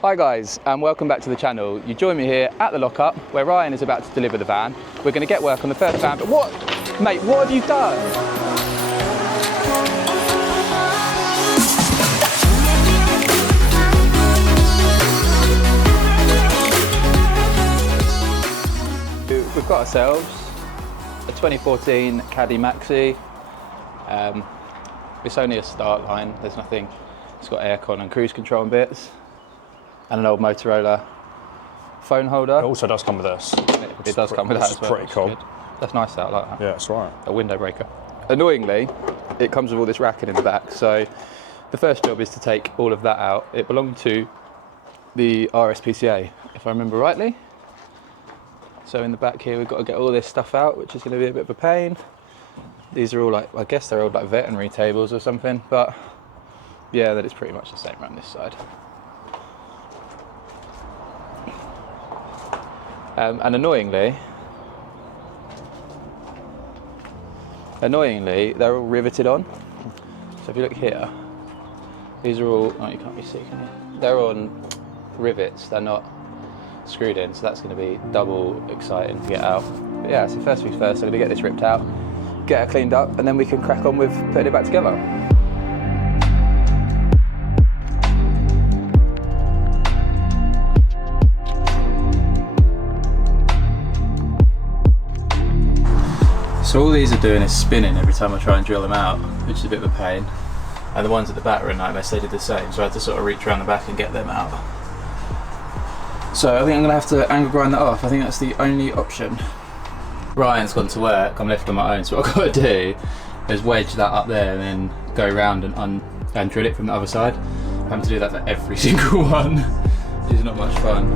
Hi guys, and welcome back to the channel. You join me here at the lockup where Ryan is about to deliver the van. We're going to get work on the first van, but what? Mate, what have you done? We've got ourselves a 2014 Caddy Maxi. It's only a start line, there's nothing. It's got aircon and cruise control and bits. And an old Motorola phone holder. It also does come with this. It does come with that as well. Pretty cool. That's nice out, I like that. Yeah, that's right. A window breaker. Annoyingly, it comes with all this racking in the back, so the first job is to take all of that out. It belonged to the RSPCA, if I remember rightly. So in the back here, we've got to get all this stuff out, which is going to be a bit of a pain. These are all like, I guess they're all like veterinary tables or something, but yeah, that is pretty much the same around this side. And annoyingly, they're all riveted on. So if you look here, these are all, oh, you can't really see, can you? They're on rivets, they're not screwed in, so that's going to be double exciting to get out. But yeah, so first things first, I'm going to get this ripped out, get it cleaned up, and then we can crack on with putting it back together. So all these are doing is spinning every time I try and drill them out, which is a bit of a pain. And the ones at the back were a nightmare, so they did the same, so I had to sort of reach around the back and get them out. So I think I'm going to have to angle grind that off. I think that's the only option. Ryan's gone to work, I'm left on my own, so what I've got to do is wedge that up there and then go around and drill it from the other side. I'm having to do that for every single one, which is not much fun.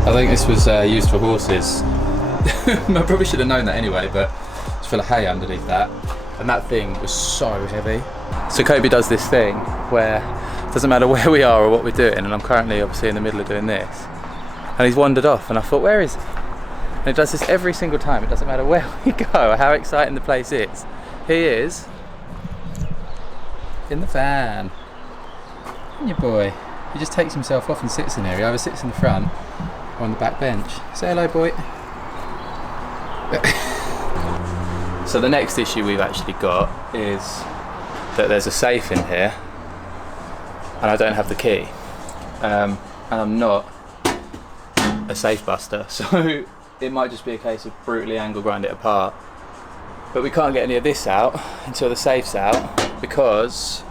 I think this was used for horses. I probably should have known that anyway, but it's full of hay underneath that. And that thing was so heavy. So Kobe does this thing where it doesn't matter where we are or what we're doing, and I'm currently obviously in the middle of doing this. And he's wandered off, and I thought, where is he? And he does this every single time. It doesn't matter where we go, how exciting the place is. He is in the van. Isn't your boy? He just takes himself off and sits in there. He either sits in the front or on the back bench. Say hello, boy. So the next issue we've actually got is that there's a safe in here and I don't have the key. And I'm not a safe buster, so it might just be a case of brutally angle grind it apart. But we can't get any of this out until the safe's out, because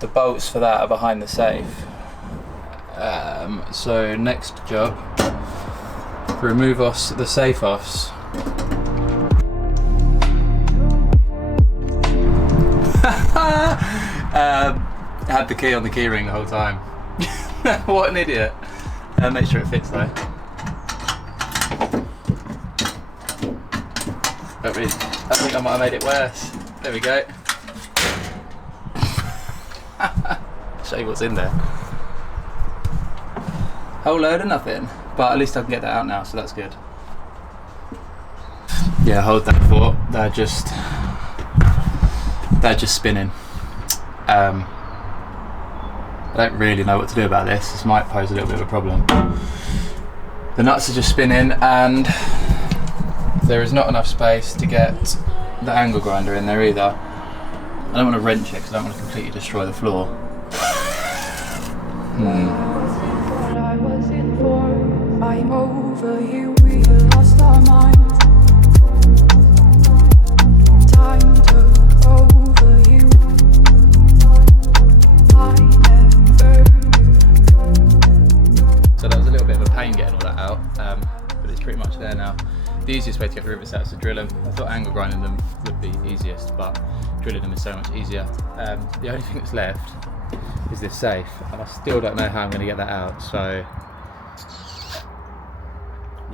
the bolts for that are behind the safe. So next job, remove the safe offs. Had the key on the key ring the whole time. What an idiot. Make sure it fits though. I think I might have made it worse. There we go. Show you what's in there. Whole load of nothing, but at least I can get that out now, so that's good. Yeah, hold that thought. They're just spinning. I don't really know what to do about this. This might pose a little bit of a problem. The nuts are just spinning, and there is not enough space to get the angle grinder in there either. I don't want to wrench it because I don't want to completely destroy the floor. I'm over you, we lost our minds. Time took over you. I never knew. So that was a little bit of a pain getting all that out, but it's pretty much there now. The easiest way to get the rivets out is to drill them. I thought angle grinding them would be easiest, but drilling them is so much easier. The only thing that's left is this safe, and I still don't know how I'm going to get that out, so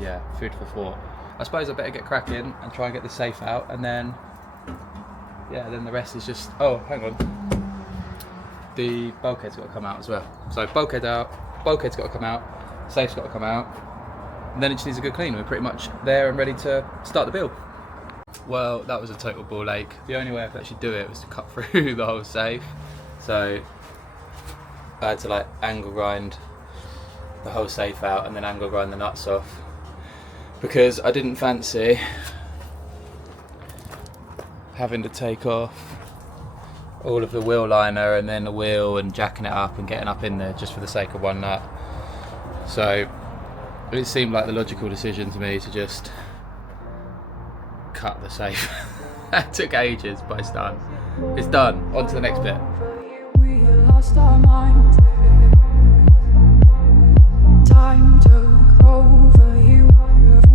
yeah, food for thought. I suppose I better get cracking and try and get the safe out, and then yeah, then the rest is just, oh, hang on. The bulkhead's got to come out as well. So bulkhead out, bulkhead's got to come out, safe's got to come out, and then it just needs a good clean. We're pretty much there and ready to start the build. Well, that was a total ball ache. The only way I could actually do it was to cut through the whole safe. So I had to like angle grind the whole safe out and then angle grind the nuts off, because I didn't fancy having to take off all of the wheel liner and then the wheel and jacking it up and getting up in there just for the sake of one nut. So it seemed like the logical decision to me to just cut the safe. That took ages, but it's done. It's done. On to the next bit. We lost our minds. Time took over you. I never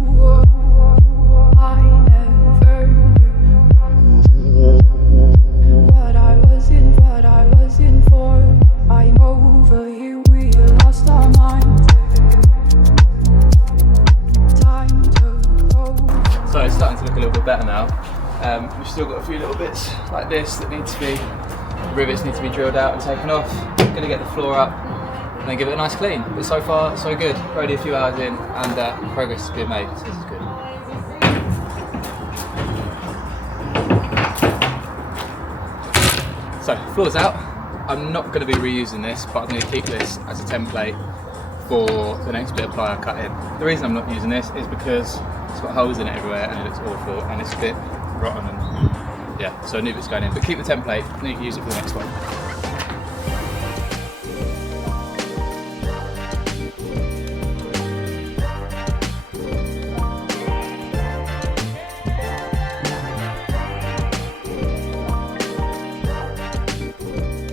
knew what I was in for. I'm over you. We lost our minds. Time took over. So it's starting to look a little bit better now. We've still got a few little bits like this that need to be, rivets need to be drilled out and taken off. I'm gonna get the floor up and then give it a nice clean. But so far, so good. Already a few hours in and progress is being made, so this is good. So, floor's out. I'm not gonna be reusing this, but I'm gonna keep this as a template for the next bit of ply I cut in. The reason I'm not using this is because it's got holes in it everywhere and it looks awful and it's a bit rotten and yeah, so a new bit's going in. But keep the template and you can use it for the next one.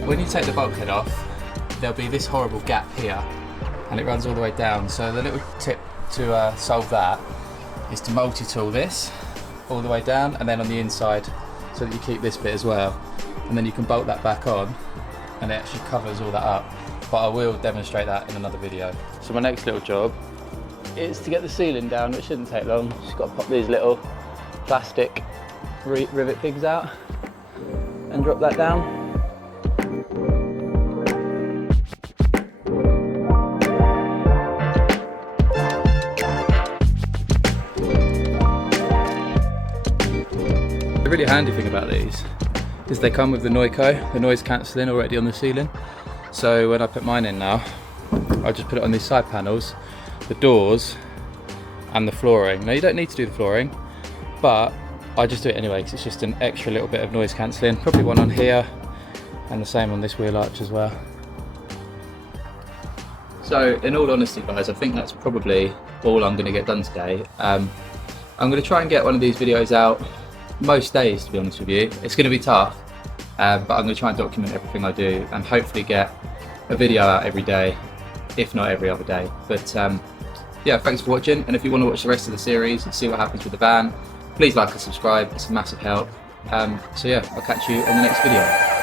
When you take the bulkhead off, there'll be this horrible gap here and it runs all the way down. So the little tip to solve that is to multi-tool this all the way down and then on the inside so that you keep this bit as well. And then you can bolt that back on and it actually covers all that up. But I will demonstrate that in another video. So my next little job is to get the ceiling down, which shouldn't take long. Just got to pop these little plastic rivet things out and drop that down. The really handy thing about these is they come with the Noiko, the noise cancelling already on the ceiling. So when I put mine in now, I just put it on these side panels, the doors and the flooring. Now you don't need to do the flooring, but I just do it anyway because it's just an extra little bit of noise cancelling. Probably one on here and the same on this wheel arch as well. So in all honesty guys, I think that's probably all I'm going to get done today. I'm going to try and get one of these videos out most days, to be honest with you. It's going to be tough, but I'm going to try and document everything I do and hopefully get a video out every day, if not every other day. But yeah, thanks for watching, and if you want to watch the rest of the series and see what happens with the van, please like and subscribe, it's a massive help. So yeah, I'll catch you on the next video.